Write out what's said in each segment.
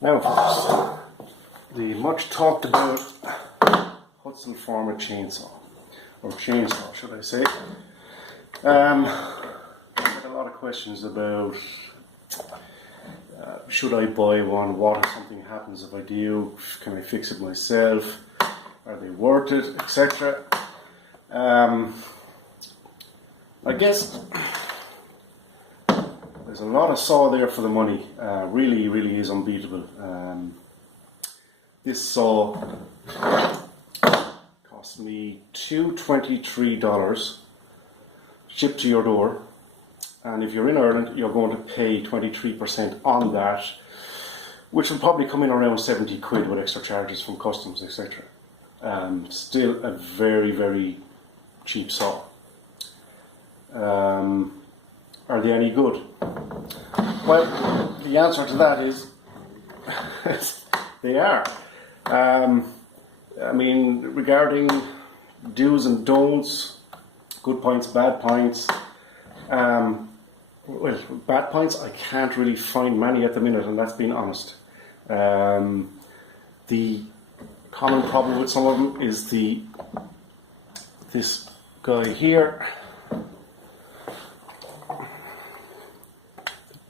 Now folks, the much talked about Holzfforma chainsaw, or chainsaw should I say. I get a lot of questions about should I buy one, what if something happens if I do, can I fix it myself, are they worth it, etc. I guess there's a lot of saw there for the money. Really is unbeatable. This saw cost me $223 shipped to your door, and if you're in Ireland you're going to pay 23% on that, which will probably come in around 70 quid with extra charges from customs, etc. Still a very cheap saw. Are they any good? Well, the answer to that is they are. I mean, regarding do's and don'ts, good points, bad points. Well, bad points, I can't really find many at the minute, and that's being honest. The common problem with some of them is this guy here.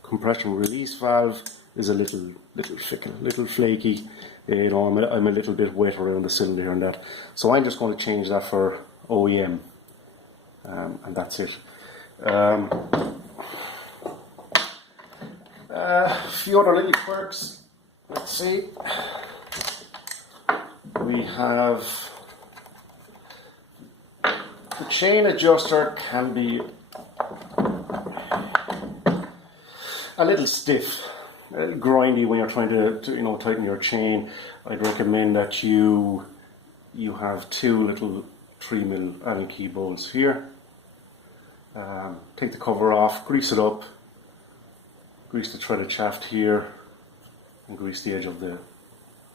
Compression release valve is a little fickle, little flaky. You know, I'm a little bit wet around the cylinder here and that. So I'm just going to change that for OEM, and that's it. A few other little quirks. Let's see. We have the chain adjuster can be a little stiff, a little grindy when you're trying to tighten your chain. I'd recommend that you have two little 3mm Allen key bolts here. Take the cover off, grease it up, grease the threaded shaft here, and grease the edge of the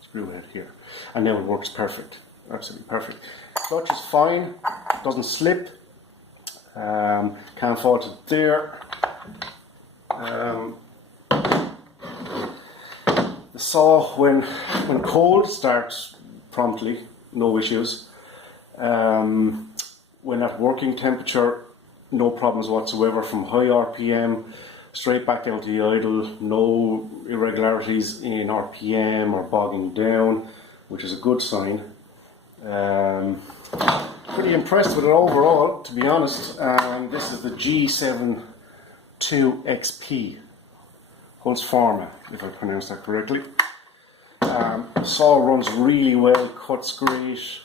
screw head here, and now it works perfect, absolutely perfect. Clutch is fine, doesn't slip, can't fault it there. The saw, when cold, starts promptly, no issues. When at working temperature, no problems whatsoever, from high RPM straight back down to the idle, no irregularities in RPM or bogging down, which is a good sign. Pretty impressed with it overall, to be honest. This is the G372XP, Holzfforma, if I pronounced that correctly. The saw runs really well, cuts great,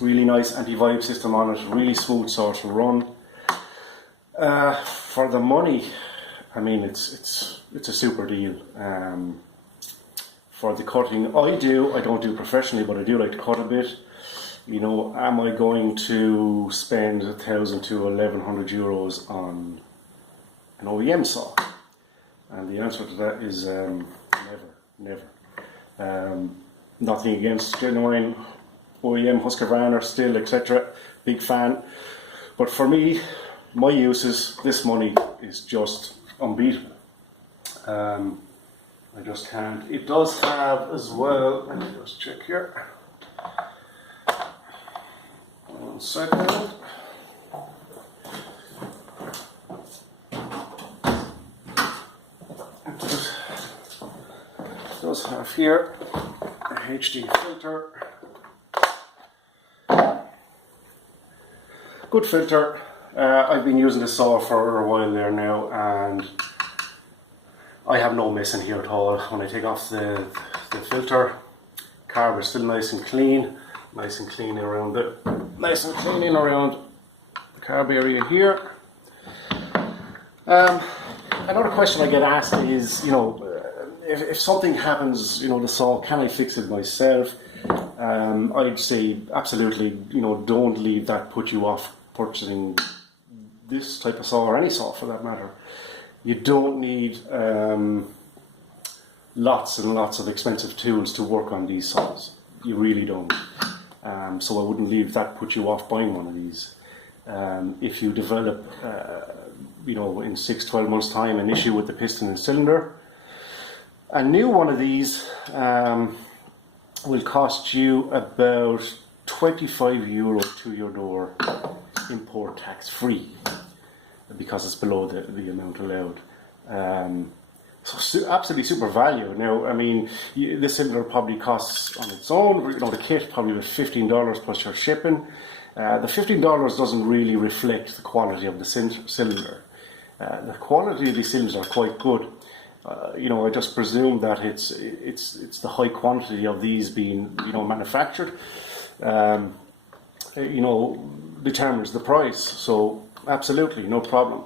really nice anti-vibe system on it, really smooth saw to run. For the money, I mean, it's a super deal. For the cutting, I don't do professionally, but I do like to cut a bit. You know, am I going to spend 1,000 to 1,100 euros on an OEM saw? And the answer to that is never. Nothing against genuine OEM Husqvarna still, etc. Big fan. But for me, my uses, this money is just unbeatable. I just can't. It does have as well, let me just check here. 1 second. It does have here a HD filter. Good filter. I've been using this saw for a while there now, and I have no mess in here at all. When I take off the filter, carb is still nice and clean around the carb area here. Another question I get asked is, you know, if something happens, you know, the saw, can I fix it myself? I'd say absolutely, you know, don't leave that put you off purchasing this type of saw, or any saw for that matter. You don't need lots and lots of expensive tools to work on these saws. You really don't. So I wouldn't leave that put you off buying one of these. If you develop, you know, in 6-12 months' time, an issue with the piston and cylinder, A new one of these will cost you about €25 to your door, import tax free, because it's below the amount allowed. So absolutely super value. Now, I mean, this cylinder probably costs on its own, you know, the kit probably was $15 plus your shipping. The $15 doesn't really reflect the quality of the cylinder. The quality of these cylinders are quite good. You know, I just presume that it's the high quantity of these being, you know, manufactured, you know, determines the price. So absolutely no problem.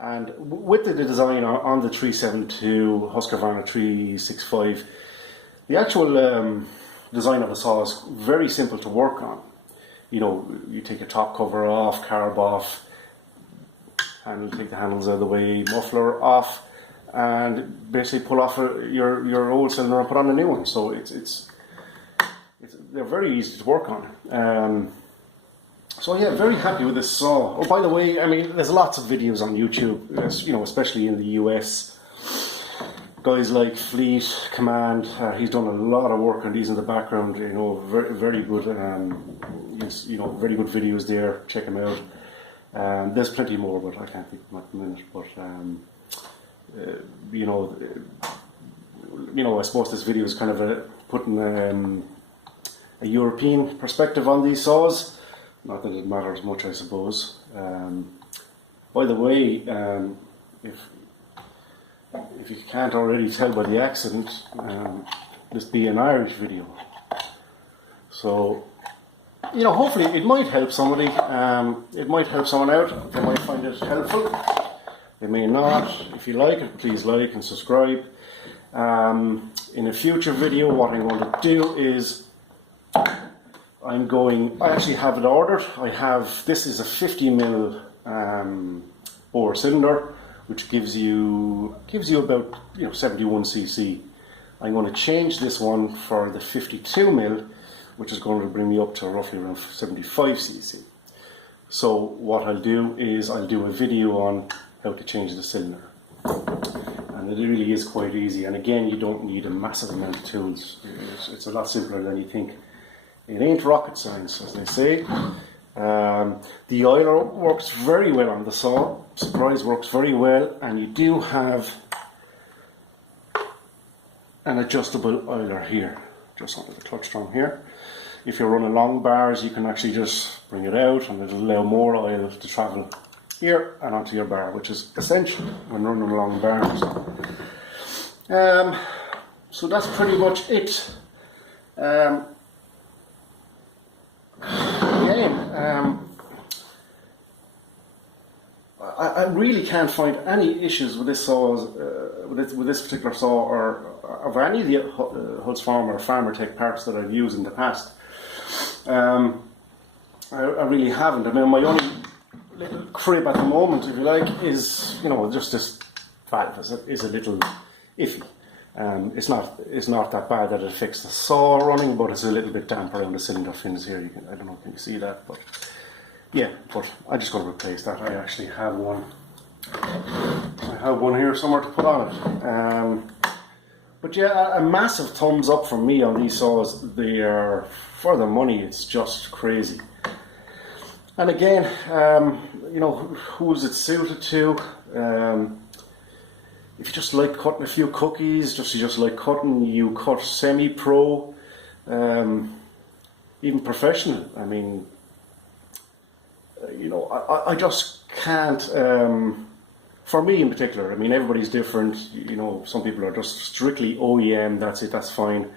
And with the design on the 372 Husqvarna 365, the actual design of the saw is very simple to work on. You know, you take your top cover off, carb off, take the handles out of the way, muffler off, and basically pull off your old cylinder and put on a new one. So they're very easy to work on. So yeah, very happy with this saw. Oh, by the way, I mean, there's lots of videos on YouTube, you know, especially in the US. Guys like Fleet, Command, he's done a lot of work on these in the background. You know, very, very good. You know, very good videos there. Check them out. There's plenty more, but I can't think of them at the minute. But you know, I suppose this video is kind of putting a European perspective on these saws. Not that it matters much, I suppose. By the way, if you can't already tell by the accent, this be an Irish video. So, you know, hopefully it might help somebody. It might help someone out. They might find it helpful. They may not. If you like it, please like and subscribe. In a future video, what I'm going to do is I actually have it ordered. This is a 50mm bore cylinder, which gives you about 71cc. I'm going to change this one for the 52mm, which is going to bring me up to roughly around 75cc. So what I'll do is I'll do a video on how to change the cylinder. And it really is quite easy. And again, you don't need a massive amount of tools. It's a lot simpler than you think. It ain't rocket science, as they say. The oiler works very well on the saw. Surprise works very well, and you do have an adjustable oiler here, just under the clutch drum here. If you're running long bars, you can actually just bring it out, and it'll allow more oil to travel here and onto your bar, which is essential when running long bars. So that's pretty much it. I really can't find any issues with this saw, with this particular saw, or of any of the Holzfforma or Farmertech parts that I've used in the past. I really haven't. I mean, my only little crib at the moment, if you like, is, you know, just this valve is a little iffy. It's not that bad that it affects the saw running, but it's a little bit damp around the cylinder fins here. I don't know if you can see that, but yeah. But I just got to replace that. I actually have one. I have one here somewhere to put on it. But yeah, a massive thumbs up from me on these saws. They are, for the money, it's just crazy. And again, you know, who is it suited to? If you just like cutting a few cookies, you just like cutting, you cut semi-pro, even professional. I mean, you know, I just can't, for me in particular, I mean, everybody's different. You know, some people are just strictly OEM, that's it, that's fine.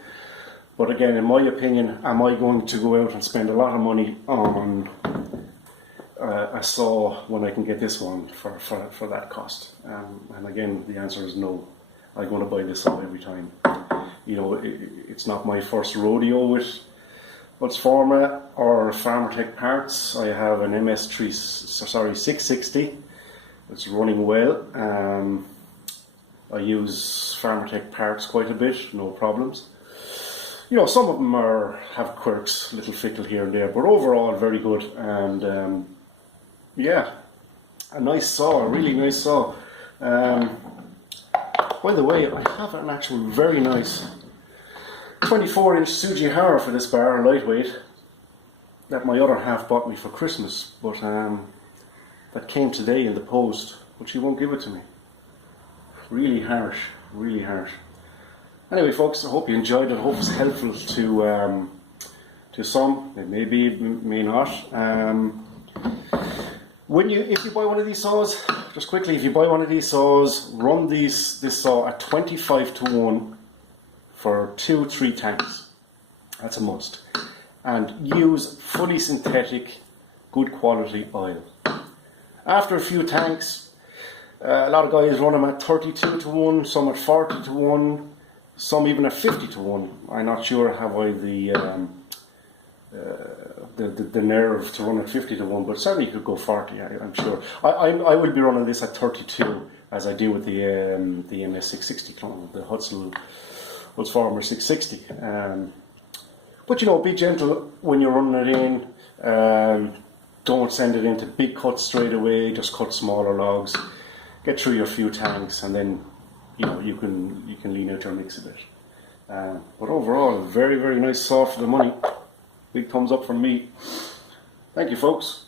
But again, in my opinion, am I going to go out and spend a lot of money on a saw when I can get this one for that cost? And again, the answer is no. I'm going to buy this saw every time. You know, it's not my first rodeo with Holzfforma or Farmertech parts. I have an MS660. It's running well. I use Farmertech parts quite a bit, no problems. You know, some of them have quirks, little fickle here and there, but overall very good. And yeah, a nice saw, a really nice saw. By the way, I have an actual very nice 24-inch Sujihara for this bar, lightweight, that my other half bought me for Christmas, but that came today in the post, but she won't give it to me. Really harsh, really harsh. Anyway, folks, I hope you enjoyed it. I hope it's helpful to some. It may be, it may not. If you buy one of these saws, just quickly, if you buy one of these saws, run this saw at 25:1 for 2-3 tanks. That's a must. And use fully synthetic, good quality oil. After a few tanks, a lot of guys run them at 32:1, some at 40:1, some even at 50:1. I'm not sure have I the nerve to run at 50:1, but certainly you could go 40. I'm sure. I will be running this at 32, as I do with the NS660 clone, the Holzfforma 660. But be gentle when you're running it in. Don't send it into big cuts straight away. Just cut smaller logs. Get through your few tanks, and then you can lean out your mix a bit. But overall, very, very nice saw for the money. Big thumbs up from me. Thank you, folks.